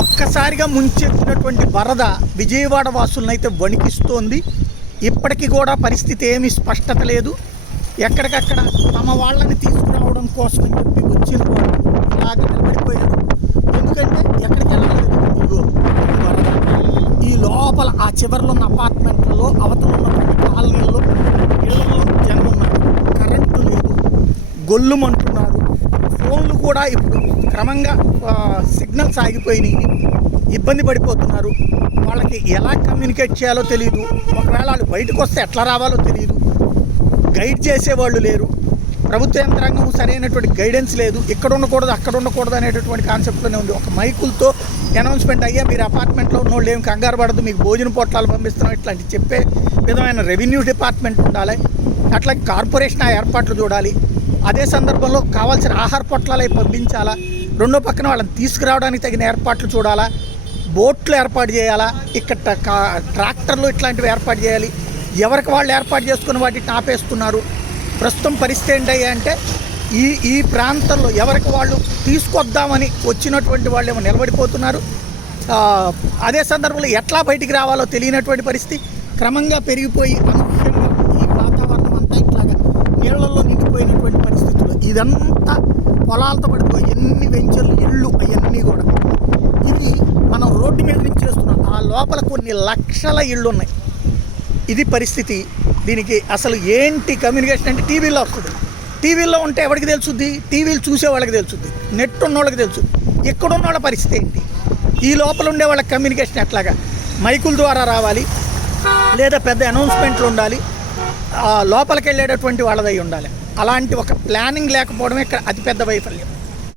ఒక్కసారిగా ముంచెత్తినటువంటి వరద విజయవాడ వాసులనైతే వణికిస్తోంది. ఇప్పటికీ కూడా పరిస్థితి ఏమీ స్పష్టత లేదు. ఎక్కడికక్కడ తమ వాళ్ళని తీసుకురావడం కోసం అని చెప్పి వచ్చిన వాళ్ళు ఇలాగ నిలబడిపోయారు. ఎందుకంటే ఎక్కడికి వెళ్ళాలి, ఇదిగో వరద ఈ లోపల ఆ చివరిలో ఉన్న అపార్ట్మెంట్లలో అవతల ఉన్నటువంటి కాలనీల్లో ఇళ్లలో జనం ఉన్నారు. కరెంటు లేదు, గొల్లుమంటున్నారు. ఫోన్లు కూడా ఇప్పుడు క్రమంగా సిగ్నల్స్ ఆగిపోయినాయి, ఇబ్బంది పడిపోతున్నారు. వాళ్ళకి ఎలా కమ్యూనికేట్ చేయాలో తెలియదు. ఒకవేళ వాళ్ళు బయటకు వస్తే ఎట్లా రావాలో తెలియదు. గైడ్ చేసేవాళ్ళు లేరు. ప్రభుత్వ యంత్రాంగం సరైనటువంటి గైడెన్స్ లేదు. ఇక్కడ ఉండకూడదు అక్కడ ఉండకూడదు అనేటటువంటి కాన్సెప్ట్లోనే ఉంది. ఒక మైకులతో అనౌన్స్మెంట్ అయ్యా మీరు అపార్ట్మెంట్లో ఉన్నోళ్ళు ఏమి కంగారు పడదు, మీకు భోజన పొట్లాలు పంపిస్తున్నాం ఇట్లాంటి చెప్పే విధమైన రెవెన్యూ డిపార్ట్మెంట్ ఉండాలి. అట్లాగే కార్పొరేషన్ ఆ ఏర్పాట్లు చూడాలి. అదే సందర్భంలో కావాల్సిన ఆహార పొట్లాలు పంపించాలా. రెండో పక్కన వాళ్ళని తీసుకురావడానికి తగిన ఏర్పాట్లు చూడాలా. బోట్లు ఏర్పాటు చేయాలా. ఇక్కడ ట్రాక్టర్లు ఇట్లాంటివి ఏర్పాటు చేయాలి. ఎవరికి వాళ్ళు ఏర్పాటు చేసుకుని వాటిని ఆపేస్తున్నారు. ప్రస్తుతం పరిస్థితి ఏంటయ్యా అంటే ఈ ప్రాంతంలో ఎవరికి వాళ్ళు తీసుకొద్దామని వచ్చినటువంటి వాళ్ళు ఏమో నిలబడిపోతున్నారు. అదే సందర్భంలో ఎట్లా బయటికి రావాలో తెలియనటువంటి పరిస్థితి క్రమంగా పెరిగిపోయి అనూహ్యంగా ఈ వాతావరణం అంతా ఇట్లాగా నీళ్లలో నిండిపోయినటువంటి పరిస్థితులు. ఇదంతా పొలాలతో పడిపోయి ఎన్ని వెంచర్లు ఇళ్ళు అవన్నీ కూడా ఇవి మనం రోడ్డు మీద నుంచి చేస్తున్నాం. ఆ లోపల కొన్ని లక్షల ఇళ్ళు ఉన్నాయి. ఇది పరిస్థితి. దీనికి అసలు ఏంటి కమ్యూనికేషన్ అంటే టీవీలో వస్తుంది. టీవీలో ఉంటే ఎవరికి తెలుసుద్ది? టీవీలు చూసే వాళ్ళకి తెలుసుద్ది, నెట్ ఉన్న వాళ్ళకి తెలుసు. ఎక్కడున్న వాళ్ళ పరిస్థితి ఏంటి? ఈ లోపల ఉండే వాళ్ళకి కమ్యూనికేషన్ ఎట్లాగా? మైకుల ద్వారా రావాలి, లేదా పెద్ద అనౌన్స్మెంట్లు ఉండాలి, లోపలికి వెళ్ళేటటువంటి వాళ్ళదై ఉండాలి. అలాంటి ఒక ప్లానింగ్ లేకపోవడమే ఇక్కడ అతిపెద్ద వైఫల్యం.